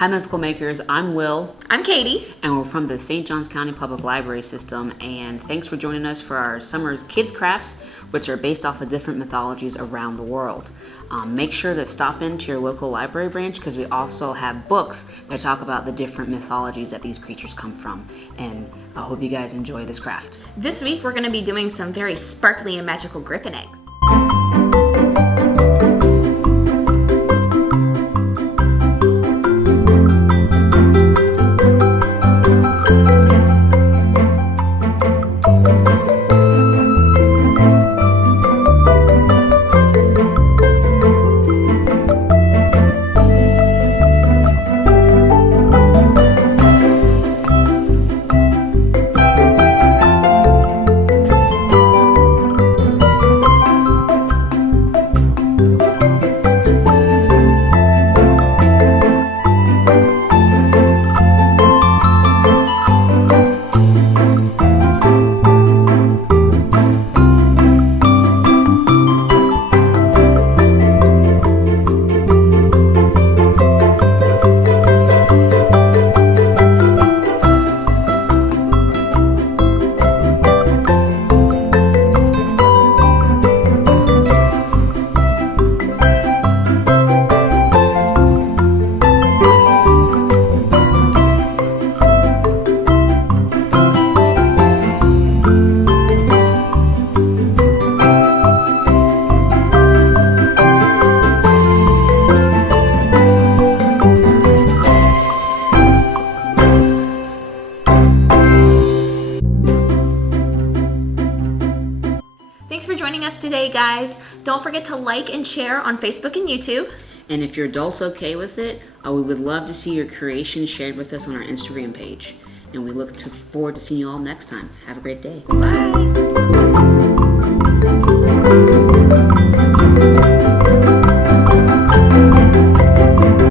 Hi Mythical Makers, I'm Will. I'm Katie. And we're from the St. Johns County Public Library System, and thanks for joining us for our summer kids crafts, which are based off of different mythologies around the world. Make sure to stop into your local library branch because we also have books that talk about the different mythologies that these creatures come from. And I hope you guys enjoy this craft. This week we're going to be doing some very sparkly and magical griffin eggs. Thanks for joining us today, guys. Don't forget to like and share on Facebook and YouTube. And if your adult's okay with it, we would love to see your creations shared with us on our Instagram page. And we look forward to seeing you all next time. Have a great day. Bye.